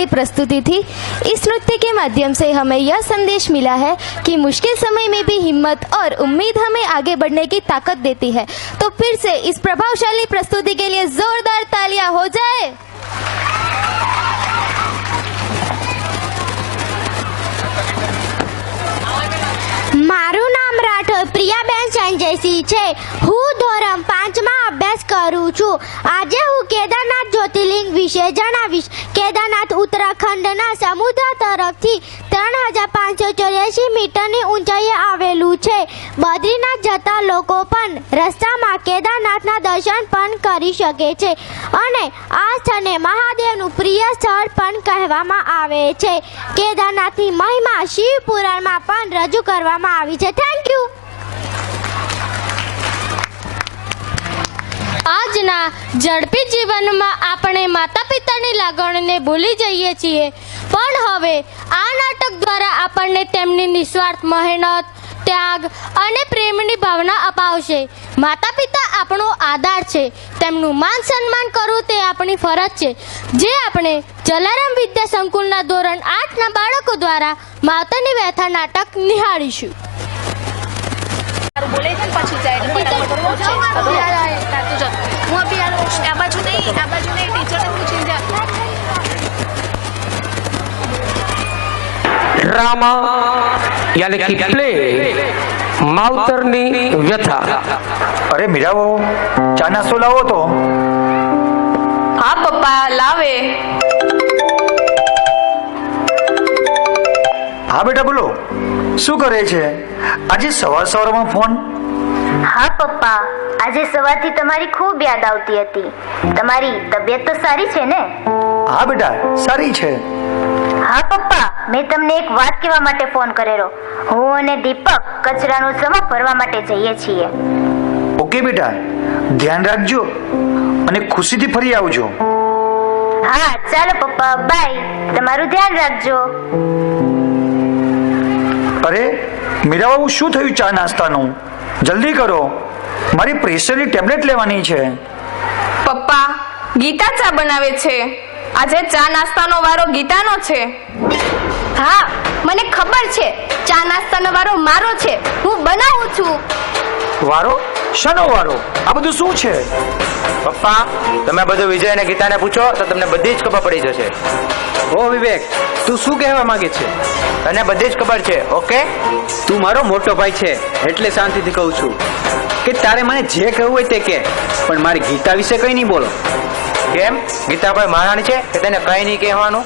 प्रभावशाली प्रस्तुति थी। इस नृत्य के माध्यम से हमें यह संदेश मिला है कि मुश्किल समय में भी हिम्मत और उम्मीद हमें आगे बढ़ने की ताकत देती है। तो फिर से इस प्रभावशाली प्रस्तुति के लिए जोरदार तालियां हो जाए। મારું નામ રાઠોડ પ્રિયાબેન સંજયસિંહ છે। હું ધોરણ 5માં અભ્યાસ કરું છું। આજે હું કેદારનાથ જ્યોતિર્લિંગ વિશે જણાવીશ। કેદારનાથ ઉત્તરાખંડના સમુદ્ર તરફથી 3584 મીટરની ઊંચાઈએ આવેલું છે। બદ્રીનાથ જતા લોકો પણ રસ્તામાં કેદારનાથના દર્શન પણ કરી શકે છે અને આ સ્થળને મહાદેવનું પ્રિય સ્થળ પણ કહેવામાં આવે છે। કેદારનાથની મહિમા શિવ પુરાણમાં પણ રજૂ કરવામાં આવી છે। Thank you. આજના ઝડપી જીવનમાં આપણે માતા પિતાની લાગણીને ભૂલી જઈએ છીએ, પણ હવે આ નાટક દ્વારા આપણને તેમની નિસ્વાર્થ મહેનત, ત્યાગ અને પ્રેમની ભાવના અપાવશે। માતા પિતા આપણો આધાર છે, તેમનું માન સન્માન કરવું તે આપણી ફરજ છે, જે આપણે જલારામ વિદ્યા સંકુલના ધોરણ 8ના બાળકો દ્વારા માતાની વ્યથા નાટક નિહાળીશું। बोले थे પછી જાય એટલે ફટાફટ ચેન્જ કરો તું જો હું અભી આ બાજુ નહીં ટીચરને પૂછીને જા। ड्रामा यानी कि प्ले मावतरनी व्यथा। अरे मीराओ चा नास्तो लावो तो। હા પપ્પા લાવે। हाँ बेटा बोलो શું કરે છે આજે સવારમાં ફોન? હા પપ્પા, આજે સવારથી તમારી ખૂબ યાદ આવતી હતી। તમારી તબિયત તો સારી છે ને? હા બેટા સારી છે। હા પપ્પા, મેં તમને એક વાત કહેવા માટે ફોન કરેલો। હું અને દીપક કચરાનો સમા ભરવા માટે જઈએ છીએ। ઓકે બેટા, ધ્યાન રાખજો અને ખુશીથી ફરી આવજો। હા ચાલો પપ્પા, બાય। તમારું ધ્યાન રાખજો। અરે મીરાબાબુ શું થયું ચા નાસ્તાનું? જલ્દી કરો, મારી પ્રેશરની ટેબ્લેટ લેવાની છે। પપ્પા ગીતા ચા બનાવે છે। આજે ચા નાસ્તાનો વારો ગીતાનો છે। હા મને ખબર છે, ચા નાસ્તાનો વારો મારો છે। હું બનાવું છું। વારો? શાનો વારો? આ બધું શું છે? પપ્પા તમે બધું વિજય અને ગીતાને પૂછો તો તમને બધી જ ખબર પડી જશે। ઓ વિવેક, તું શું કહેવા માંગે છે? તને બધી જ ખબર છે, ઓકે? તું મારો મોટો ભાઈ છે એટલે શાંતિથી કહું છું કે તારે મને જે કહેવું હોય તે કહે, પણ મારી ગીતા વિશે કંઈ નહીં બોલો। કેમ? ગીતા કોઈ મહારાણી છે કે તેને કંઈ નહીં કહેવાનું?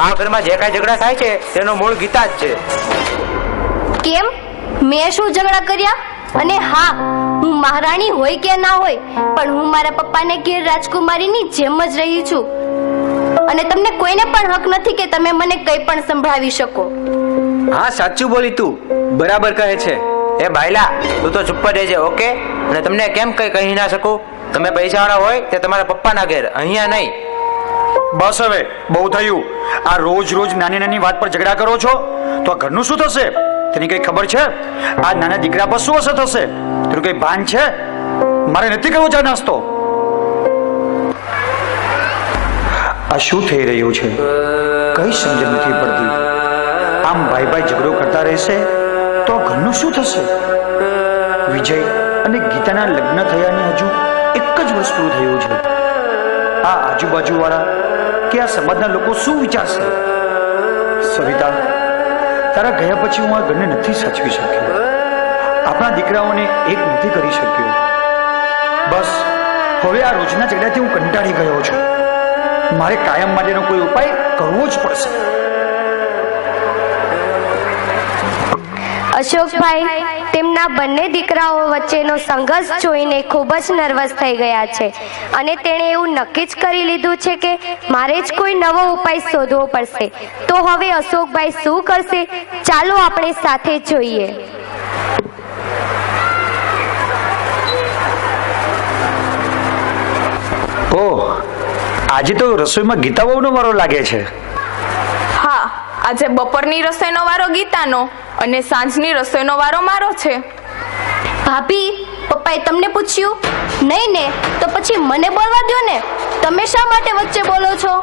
આ ઘરમાં જે કાંઈ ઝઘડા થાય છે તેનો મૂળ ગીતા જ છે। કેમ? મેં શું ઝઘડા કર્યા? અને હા, હું મહારાણી હોય કે ના હોય, પણ હું મારા પપ્પાને ઘેર રાજકુમારીની જેમ જ રહી છું અને તમને કોઈને પણ હક નથી કે તમે મને કંઈ પણ સંભળાવી શકો। હા સાચું બોલી તું, બરાબર કહે છે। એ બાયલા તું તો ચૂપ જ રહેજે, ઓકે? અને તમને કેમ કંઈ કહી ના શકું? તમે પૈસાવાળા હોય તે તમારા પપ્પાના ઘેર, અહીંયા નહીં। બસ હવે બહુ થયું। આ રોજ નાની નાની વાત પર ઝઘડા કરો છો તો આ ઘરનું શું થશે? તેની કઈ ખબર છે? આ નાના દીકરા પર શું અસર થશે? તેનું કઈ ભાન છે? મારે નથી કરવો ચા નાસ્તો। આ શું થઈ રહ્યું છે? કઈ સમજ નથી પડતી। આમ ભાઈ ઝઘડો કરતા રહેશે તો ઘરનું શું થશે? વિજય અને ગીતાના લગ્ન થયાની હજુ એક જ વર્ષ પૂરું થયું છે। આ આજુબાજુ વાળા કે આ સમાજના લોકો શું વિચારશે? સવિતા, તારા ગયા પછી હું આ ઘરને નથી સાચવી શક્યો, આપણા દીકરાઓને એક નથી કરી શક્યો। બસ હવે આ રોજના ઝઘડાથી હું કંટાળી ગયો છું। મારે કાયમ માટેનો કોઈ ઉપાય કરવો જ પડશે। અશોકભાઈ તેમના બંને દીકરાઓ વચ્ચેનો સંઘર્ષ જોઈને ખૂબ જ નર્વસ થઈ ગયા છે અને તેણે એવું નક્કી જ કરી લીધું છે કે મારે જ કોઈ નવો ઉપાય શોધવો પડશે। તો હવે અશોકભાઈ શું કરશે? ચાલો આપણે સાથે જોઈએ। ઓહ, આજે તો રસોઈમાં ગીતા બહુનો વારો લાગે છે। હા, આજે બપોરની રસોઈનો વારો ગીતાનો અને સાંજની રસોઈનો વારો મારો છે। ભાભી, પપ્પાએ તમને પૂછ્યું નહીં ને? તો પછી મને બોલવા દો ને, તમે શા માટે વચ્ચે બોલો છો?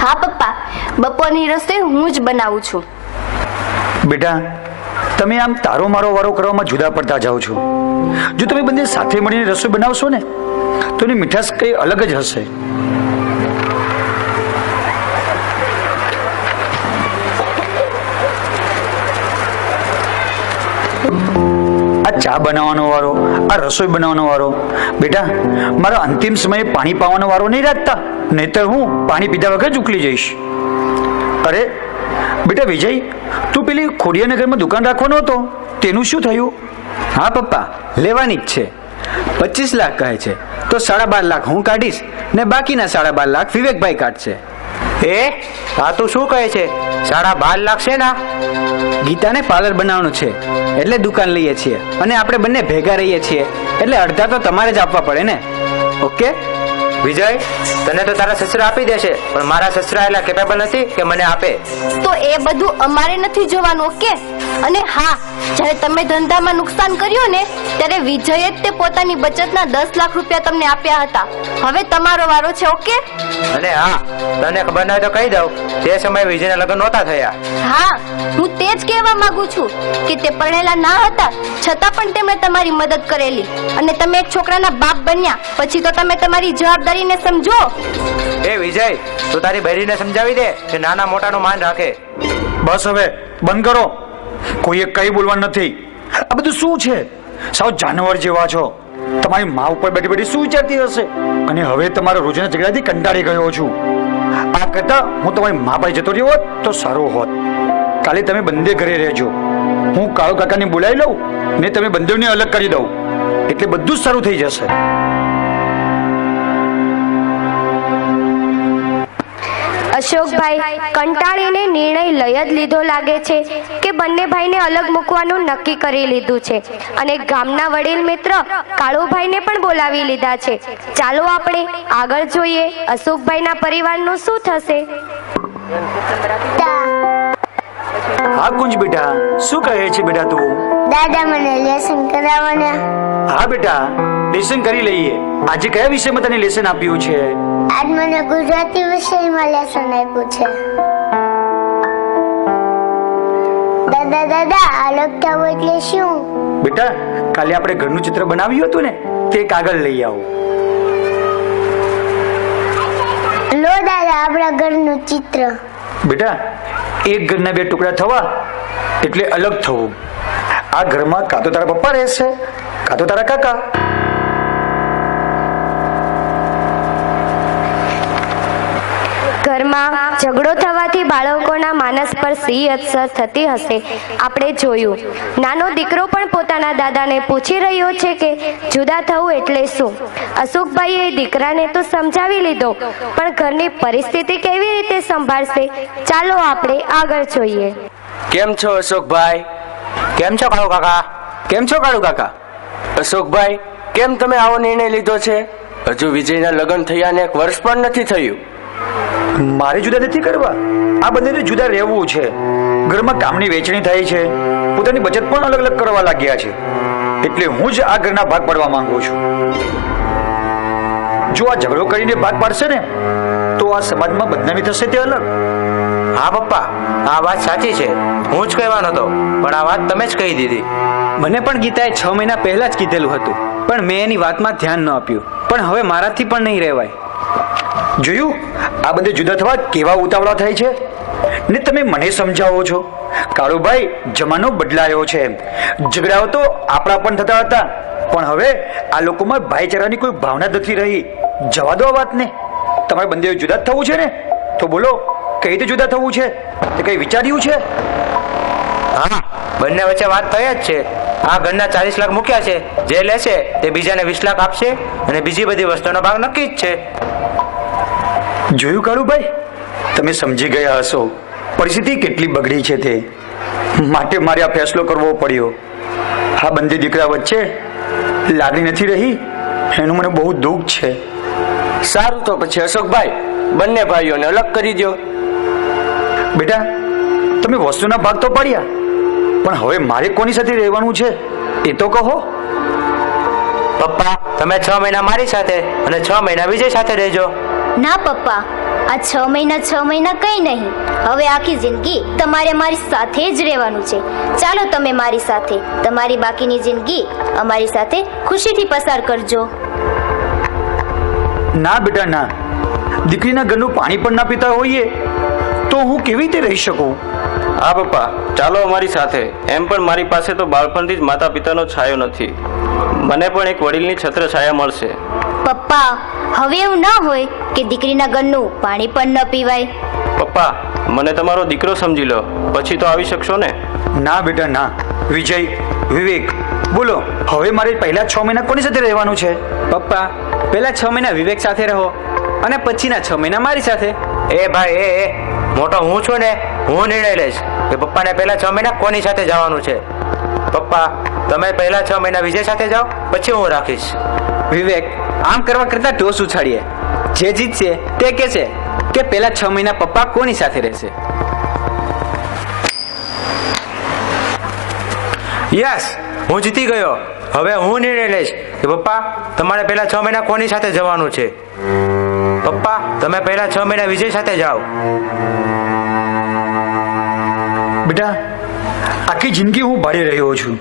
હા પપ્પા, બપોરની રસોઈ હું જ બનાવું છું. બેટા તમે આમ તારો મારો વારો કરવામાં જુદા પડતા જાઓ છો. જો તમે બંને સાથે મળીને રસોઈ બનાવશો ને તો એની મીઠાશ કઈ અલગ જ હશે. આ ચા બનાવવાનો વારો, આ રસોઈ બનાવવાનો વારો, બેટા મારા અંતિમ સમયે પાણી પાવાનો વારો નહીં રાખતા, નહીતર હું પાણી પીધા વગર જ ઉકલી જઈશ. અરે બેટા વિજય, તું પેલી ખોડિયાના ઘરમાં દુકાન રાખવાનો હતો, તેનું શું થયું? હા પપ્પા, લેવાની જ છે. 25 લાખ કહે છે તો 12.5 લાખ હું કાઢીશ ને બાકીના 12.5 લાખ વિવેકભાઈ કાઢશે. આ તું શું કહે છે? 12.5 લાખ છે ના? ગીતાને પાર્લર બનાવવાનું છે એટલે દુકાન લઈએ છીએ અને આપણે બંને ભેગા રહીએ છીએ એટલે અડધા તો તમારે જ આપવા પડે ને. ઓકે વિજય, તને તો તારા સસરા આપી દેશે, પણ મારા સસરા એટલા કેપેબલ નથી કે મને આપે. તો એ બધું અમારે નથી જોવાનું. ઓકે? અને હા, જ્યારે તમે ધંધામાં નુકસાન કર્યું ને ત્યારે વિજયે જ તે પોતાની બચતના 10 લાખ રૂપિયા તમને આપ્યા હતા. હવે તમારો વારો છે. ઓકે? અને હા, તને ખબર ન હોય તો કહી દઉં, તે સમયે વિજયના લગ્ન નહોતા થયા. હા, હું તે જ કહેવા માંગુ છું કે તે પરણેલા ના હતા છતાં પણ તેમણે તમારી મદદ કરેલી અને તમે એક છોકરાના બાપ બન્યા પછી તો તમે તમારી જવાબદારીને સમજો. એ વિજય, તું તારી બહેરીને સમજાવી દે કે નાના મોટાનું માન રાખે. બસ હવે બંધ કરો, કોઈએ કઈ બોલવાનું નથી. આ બધું શું છે? સાવ જાનવર જેવા છો. તમારી મા ઉપર બેઠી બેઠી શું વિચારતી હશે? અને હવે તમારા રોજના ઝઘડાથી કંટાળી ગયો છું. આ કરતા હું તમારી મા પાસે જતો રહ્યો હોત તો સારું હોત. કાલે તમે બંને ઘરે રહેજો, હું કાળુ કાકાને બોલાવી લઉં ને તમે બંનેને અલગ કરી દઉં એટલે બધું જ સારું થઈ જશે. અશોકભાઈ કંટાળીને નિર્ણય લઈ જ લીધો લાગે છે કે બંને ભાઈને અલગ મૂકવાનું નક્કી કરી લીધું છે અને ગામના વડીલ મિત્ર કાળુભાઈને પણ બોલાવી લીધા છે. ચાલો આપણે આગળ જોઈએ અશોકભાઈના પરિવારનું શું થશે. હા કુંજ બેટા, શું કહે છે બેટા તું? દાદા મને લેસન કરાવવાના. હા બેટા, લેસન કરી લઈએ. આજે કયા વિષયમાં તને લેસન આપ્યું છે? આજ મને ગુજરાતી વિષયમાં લેસન આપ્યું છે. દાદા દાદા અલગ થવું એટલે શું? બેટા કાલે આપણે ઘરનું ચિત્ર બનાવ્યું હતું ને, તે કાગળ લઈ આવો. લો દાદા આપણા ઘરનું ચિત્ર. બેટા એક ઘરના બે ટુકડા થવા એટલે અલગ થવું. આ ઘરમાં કાં તો તારા પપ્પા રહેશે કાં તો તારા કાકા. ઘરમાં ઝઘડો થવાથી બાળકોના માનસ પર સી અસર થતી હશે આપણે જોયું. નાનો દીકરો પણ પોતાના દાદાને પૂછી રહ્યો છે કે જુદા થવું એટલે શું. અશોકભાઈએ દીકરાને તો સમજાવી લીધો પણ ઘરની પરિસ્થિતિ કેવી રીતે સંભાળશે, ચાલો આપણે આગળ જોઈએ. કેમ છો અશોકભાઈ? કેમ છો કાળુ કાકા? કેમ છો કાળુ કાકા? અશોકભાઈ, કેમ તમે આવો નિર્ણય લીધો છે? હજુ વિજયના લગ્ન થયાને 1 વર્ષ પણ નથી થયું. મારે જુદા નથી કરવા, આ બંનેને જુદા રહેવું છે. ઘરમાં કામની વહેંચણી થાય છે, પોતાની બચત પણ અલગ અલગ કરવા લાગ્યા છે, એટલે હું જ આ ઘરના ભાગ પાડવા માંગુ છું. જો આ ઝઘડો કરીને ભાગ પાડશે ને તો આ સમાજમાં બદનામી થશે તે અલગ. હા પપ્પા, આ વાત સાચી છે. હું જ કહેવાનો હતો પણ આ વાત તમે જ કહી દીધી. મને પણ ગીતાએ 6 મહિના પહેલા જ કીધેલું હતું પણ મેં એની વાતમાં ધ્યાન ન આપ્યું. પણ હવે મારાથી પણ નહીં રહેવાય. જોયું આ બધે જુદા થવા કેવા ઉતાવળા થાય છે ને તમે મને સમજાવો છો. કાળુભાઈ, જમાનો બદલાયો છે. ઝઘડાઓ તો આપણા પણ થતા હતા પણ હવે આ લોકોમાં ભાઈચારાની કોઈ ભાવના નથી રહી. જવા દો આ વાતને. તમારે બંને જુદા જ થવું છે ને તો બોલો કઈ રીતે જુદા થવું છે તે કઈ વિચાર્યું છે? હા, બંને વચ્ચે વાત થઈ જ છે. આ ઘરના 40 લાખ મૂક્યા છે, જે લેશે તે બીજાને 20 લાખ આપશે અને બીજી બધી વસ્તુનો ભાગ નક્કી જ છે. જોયું કાળુભાઈ, તમે સમજી ગયા હશો પરિસ્થિતિ કેટલી બગડી છે તે માટે મારે આ ફેસલો કરવો પડ્યો. આ બંને દીકરા વચ્ચે લાગણી નથી રહી એનું મને બહુ દુઃખ છે. સારું, તો પછી અશોકભાઈ બંને ભાઈઓને અલગ કરી દો. બેટા તમે વસ્તુના ભાગ તો પાડ્યા પણ હવે મારે કોની સાથે રહેવાનું છે એ તો કહો. પપ્પા, તમે 6 મહિના મારી સાથે અને 6 મહિના વિજય સાથે રહેજો. ના પપ્પા, આ 6 મહિના કંઈ નહીં. હવે આખી જિંદગી તમારે મારી સાથે જ રહેવાનું છે. ચાલો તમે મારી સાથે તમારી બાકીની જિંદગી અમારી સાથે ખુશીથી પસાર કરજો. ના બેટા ના, દીકરીના ઘરનું પાણી પણ ના પીતા હોઈએ તો હું કેવી રીતે રહી શકું? હા પપ્પા, ચાલો અમારી સાથે. એમ પણ મારી પાસે તો બાળપણથી જ માતા પિતાનો છાયો નથી. મને પણ એક વડીલની છત્ર છાયા મળશે. પપ્પા, હવે એવું ન હોય કે દીકરીના ઘરનું પાણી પણ ન પીવાય. પપ્પા, મને તમારો દીકરો સમજી લો, પછી તો આવી શકશો ને? ના બેટા ના. વિજય, વિવેક, બોલો હવે મારે પહેલા 6 મહિના કોની સાથે રહેવાનું છે? પપ્પા, પહેલા 6 મહિના વિવેક સાથે રહો અને પછીના 6 મહિના મારી સાથે. એ ભાઈ એ મોટો હું છું ને, હું નિર્ણય લઈશ કે પપ્પાને પહેલા 6 મહિના કોની સાથે જવાનું છે. પપ્પા, તમે પહેલા 6 મહિના વિજય સાથે જાઓ, પછી હું રાખીશ. વિવેક, આમ કરવા કરતા ટોસ ઉછાળીએ. જે જીતશે તે કહેશે કે પહેલા 6 મહિના પપ્પા કોની સાથે રહેશે. યસ, હું જીતી ગયો. હવે હું નિર્ણય લઈશ કે પપ્પા તમારે પહેલા 6 મહિના કોની સાથે જવાનું છે. પપ્પા, તમે પહેલા 6 મહિના વિજય સાથે જાઓ. બેટા, આખી જિંદગી હું ભાડે રહ્યો છું.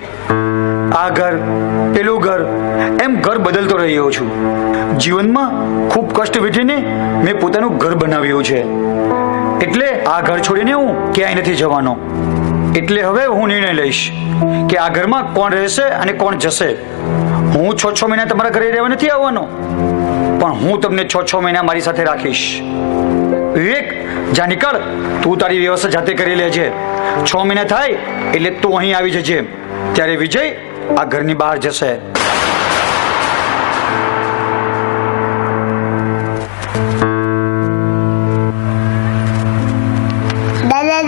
આ ઘર, પેલું ઘર, એમ ઘર બદલતો રહ્યો છું. જીવનમાં ખૂબ કષ્ટ વેઠીને મેં પોતાનું ઘર બનાવ્યું છે. એટલે આ ઘર છોડીને હું ક્યાંય નથી જવાનો. એટલે હવે હું નિર્ણય લઈશ કે આ ઘરમાં કોણ રહેશે અને કોણ જશે. હું 6 મહિના તમારા ઘરે રહેવા નથી આવવાનો, પણ હું તમને 6 મહિના મારી સાથે રાખીશ. વિવેક, જા નીકળ, તું તારી વ્યવસ્થા જાતે કરી લેજે. 6 મહિના થાય એટલે તું અહીં આવી જજે. ત્યારે વિજય આ ઘરની બહાર જશે.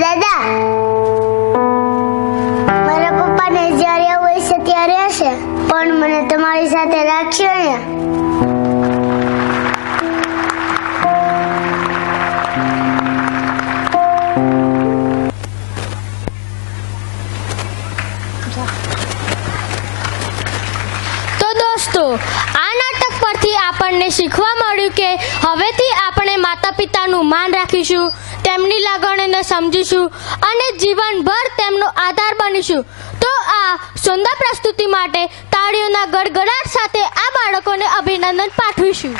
દાદા, મારા પપ્પાને જ્યારે આવું હશે ત્યારે હશે, પણ મને તમારી સાથે રાખ્યો ને. તો દોસ્તો, આ નાટક પરથી આપણને શીખવા મળ્યું કે હવેથી આપણે માતા પિતાનું માન રાખીશું, તેમની લાગણીઓને સમજીશું અને જીવનભર તેમનો આધાર બનીશું. તો આ સુંદર પ્રસ્તુતિ માટે તાળીઓના ગડગડાટ સાથે આ બાળકોને અભિનંદન પાઠવીશું.